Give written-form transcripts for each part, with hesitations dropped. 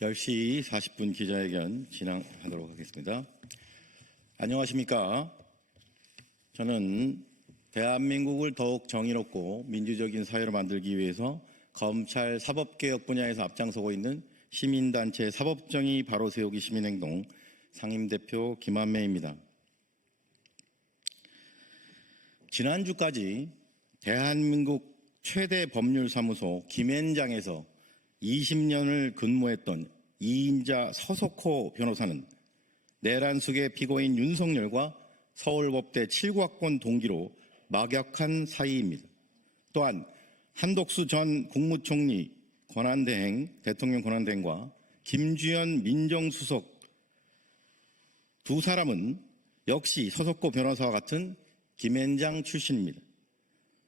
10시 40분 기자회견 진행하도록 하겠습니다. 안녕하십니까. 저는 대한민국을 더욱 정의롭고 민주적인 사회로 만들기 위해서 검찰 사법개혁 분야에서 앞장서고 있는 시민단체 사법정의 바로세우기 시민행동 상임대표 김한매입니다. 지난주까지 대한민국 최대 법률사무소 김앤장에서 20년을 근무했던 이인자 서석호 변호사는 내란숙의 피고인 윤석열과 서울법대 7구학번 동기로 막역한 사이입니다. 또한 한독수 전 국무총리 대통령 권한대행과 김주현 민정수석 두 사람은 역시 서석호 변호사와 같은 김앤장 출신입니다.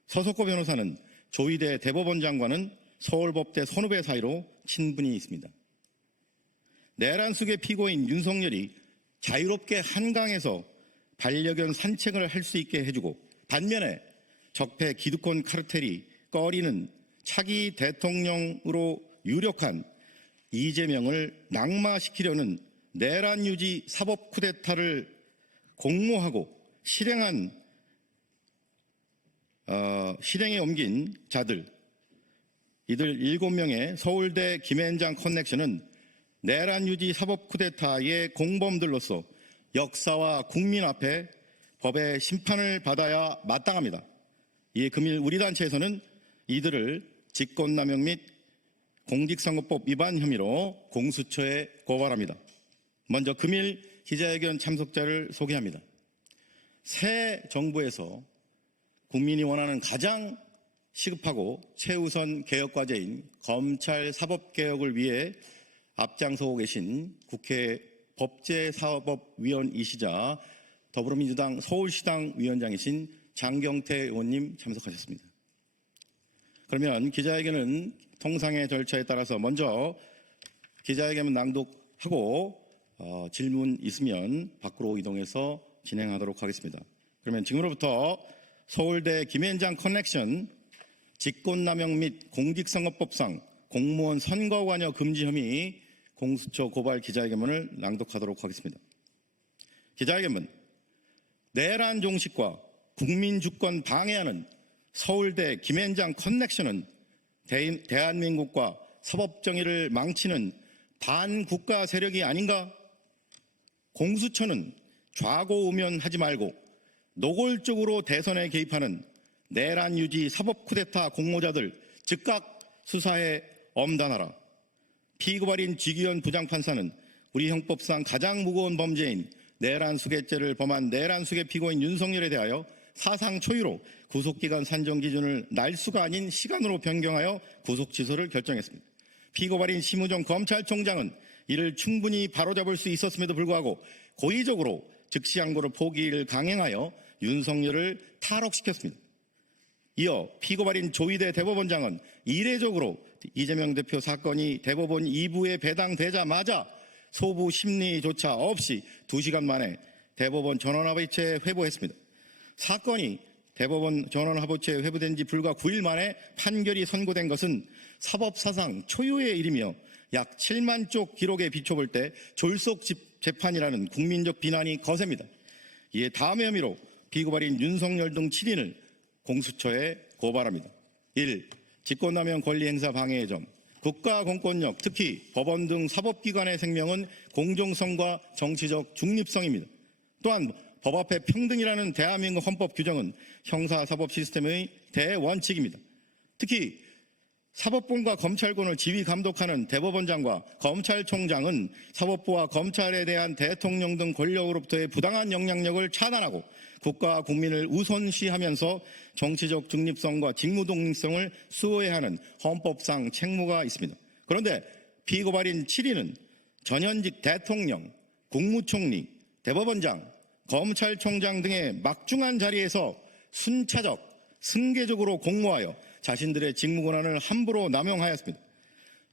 서석호 변호사는 조희대 대법원장과는 서울법대 선후배 사이로 친분이 있습니다. 내란숙의 피고인 윤석열이 자유롭게 한강에서 반려견 산책을 할 수 있게 해주고 반면에 적폐 기득권 카르텔이 꺼리는 차기 대통령으로 유력한 이재명을 낙마시키려는 내란 유지 사법 쿠데타를 공모하고 실행에 옮긴 자들, 이들 7명의 서울대 김앤장 커넥션은 내란 유지 사법 쿠데타의 공범들로서 역사와 국민 앞에 법의 심판을 받아야 마땅합니다. 이에 금일 우리 단체에서는 이들을 직권남용 및 공직선거법 위반 혐의로 공수처에 고발합니다. 먼저 금일 기자회견 참석자를 소개합니다. 새 정부에서 국민이 원하는 가장 시급하고 최우선 개혁과제인 검찰 사법개혁을 위해 앞장서고 계신 국회 법제사법위원이시자 더불어민주당 서울시당 위원장이신 장경태 의원님 참석하셨습니다. 그러면 기자회견은 통상의 절차에 따라서 먼저 기자회견 낭독하고 질문 있으면 밖으로 이동해서 진행하도록 하겠습니다. 그러면 지금으로부터 서울대 김앤장 커넥션 직권남용 및 공직선거법상 공무원 선거관여 금지 혐의 공수처 고발 기자회견문을 낭독하도록 하겠습니다. 기자회견문. 내란 종식과 국민주권 방해하는 서울대 김앤장 커넥션은 대한민국과 사법정의를 망치는 반국가 세력이 아닌가? 공수처는 좌고우면하지 말고 노골적으로 대선에 개입하는 내란 유지 사법 쿠데타 공모자들 즉각 수사에 엄단하라. 피고발인 지기현 부장판사는 우리 형법상 가장 무거운 범죄인 내란수괴죄를 범한 내란수괴 피고인 윤석열에 대하여 사상 초유로 구속기간 산정 기준을 날수가 아닌 시간으로 변경하여 구속취소를 결정했습니다. 피고발인 심우정 검찰총장은 이를 충분히 바로잡을 수 있었음에도 불구하고 고의적으로 즉시항고를 포기를 강행하여 윤석열을 탈옥시켰습니다. 이어 피고발인 조희대 대법원장은 이례적으로 이재명 대표 사건이 대법원 2부에 배당되자마자 소부 심리조차 없이 2시간 만에 대법원 전원합의체에 회부했습니다. 사건이 대법원 전원합의체에 회부된 지 불과 9일 만에 판결이 선고된 것은 사법사상 초유의 일이며 약 7만 쪽 기록에 비춰볼 때 졸속 재판이라는 국민적 비난이 거셉니다. 이에 다음의 혐의로 피고발인 윤석열 등 7인을 공수처에 고발합니다. 1. 직권남용 권리행사 방해의 점. 국가 공권력, 특히 법원 등 사법기관의 생명은 공정성과 정치적 중립성입니다. 또한 법 앞에 평등이라는 대한민국 헌법 규정은 형사사법 시스템의 대원칙입니다. 특히 사법본과 검찰권을 지휘 감독하는 대법원장과 검찰총장은 사법부와 검찰에 대한 대통령 등 권력으로부터의 부당한 영향력을 차단하고 국가와 국민을 우선시하면서 정치적 중립성과 직무독립성을 수호해야 하는 헌법상 책무가 있습니다. 그런데 피고발인 7인은 전현직 대통령, 국무총리, 대법원장, 검찰총장 등의 막중한 자리에서 순차적, 승계적으로 공모하여 자신들의 직무권한을 함부로 남용하였습니다.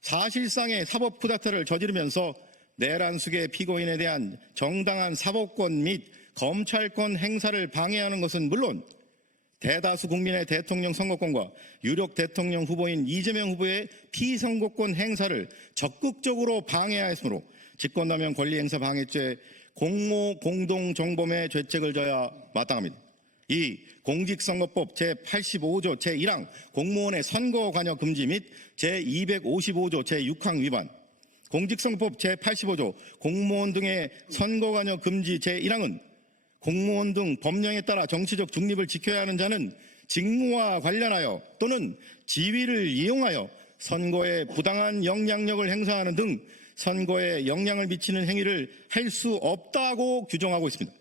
사실상의 사법 쿠데타를 저지르면서 내란숙의 피고인에 대한 정당한 사법권 및 검찰권 행사를 방해하는 것은 물론 대다수 국민의 대통령 선거권과 유력 대통령 후보인 이재명 후보의 피선거권 행사를 적극적으로 방해하였으므로 직권남용 권리행사 방해죄 공모 공동정범의 죄책을 져야 마땅합니다. 이 공직선거법 제85조 제1항 공무원의 선거관여 금지 및 제255조 제6항 위반, 공직선거법 제85조 공무원 등의 선거관여 금지 제1항은 공무원 등 법령에 따라 정치적 중립을 지켜야 하는 자는 직무와 관련하여 또는 지위를 이용하여 선거에 부당한 영향력을 행사하는 등 선거에 영향을 미치는 행위를 할 수 없다고 규정하고 있습니다.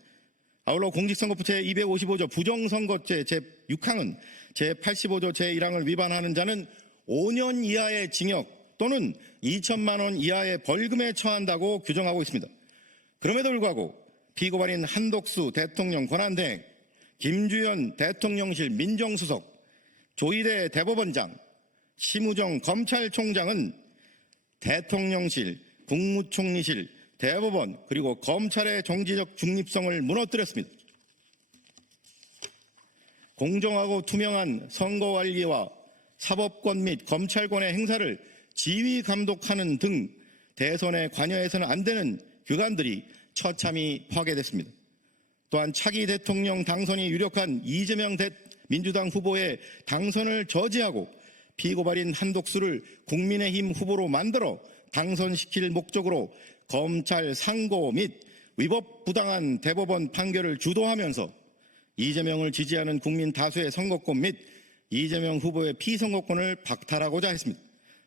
아울러 공직선거법 제255조 부정선거죄 제6항은 제85조 제1항을 위반하는 자는 5년 이하의 징역 또는 2천만 원 이하의 벌금에 처한다고 규정하고 있습니다. 그럼에도 불구하고 피고발인 한독수 대통령 권한대행, 김주현 대통령실 민정수석, 조희대 대법원장, 심우정 검찰총장은 대통령실, 국무총리실, 대법원 그리고 검찰의 정치적 중립성을 무너뜨렸습니다. 공정하고 투명한 선거관리와 사법권 및 검찰권의 행사를 지휘 감독하는 등 대선에 관여해서는 안 되는 규관들이 처참히 파괴됐습니다. 또한 차기 대통령 당선이 유력한 이재명 민주당 후보의 당선을 저지하고 피고발인 한독수를 국민의힘 후보로 만들어 당선시킬 목적으로 검찰 상고 및 위법 부당한 대법원 판결을 주도하면서 이재명을 지지하는 국민 다수의 선거권 및 이재명 후보의 피선거권을 박탈하고자 했습니다.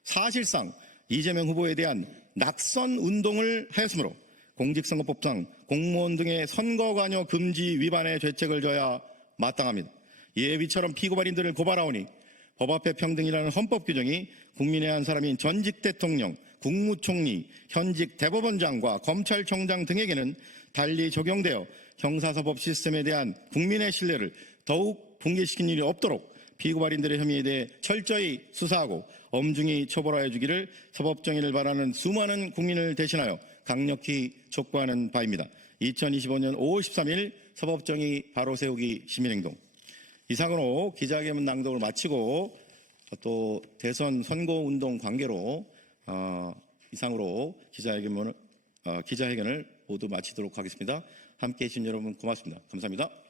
사실상 이재명 후보에 대한 낙선 운동을 하였으므로 공직선거법상 공무원 등의 선거관여 금지 위반의 죄책을 져야 마땅합니다. 이에 위처럼 피고발인들을 고발하오니 법 앞에 평등이라는 헌법 규정이 국민의 한 사람인 전직 대통령, 국무총리, 현직 대법원장과 검찰총장 등에게는 달리 적용되어 형사사법 시스템에 대한 국민의 신뢰를 더욱 붕괴시킨 일이 없도록 피고발인들의 혐의에 대해 철저히 수사하고 엄중히 처벌하여 주기를 사법정의를 바라는 수많은 국민을 대신하여 강력히 촉구하는 바입니다. 2025년 5월 13일 사법정의 바로세우기 시민행동. 이상으로 기자회견 낭독을 마치고 또 대선 선거운동 관계로 이상으로 기자회견을 모두 마치도록 하겠습니다. 함께해 주신 여러분 고맙습니다. 감사합니다.